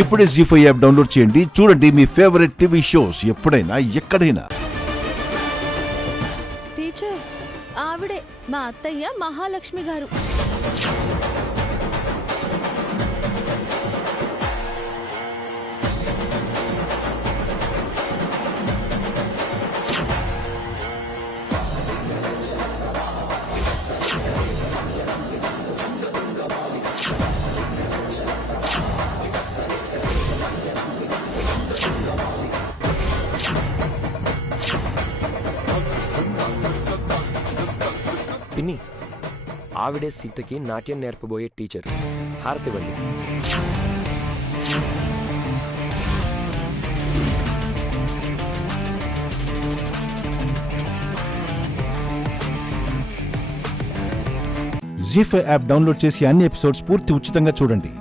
ఇప్పుడే జీ5 app download చేయండి. చూడండి మీ ఫేవరెట్ టీవీ షోస్ ఎప్పుడైనా ఎక్కడైనా. టీచర్, ఆవిడే మా అత్తయ్య మహాలక్ష్మి గారు. పిన్ని, ఆవిడే సీతకి నాట్యం నేర్పబోయే టీచర్. హారతివ్వండి. జీ5 యాప్ డౌన్లోడ్ చేసి అన్ని ఎపిసోడ్స్ పూర్తి ఉచితంగా చూడండి.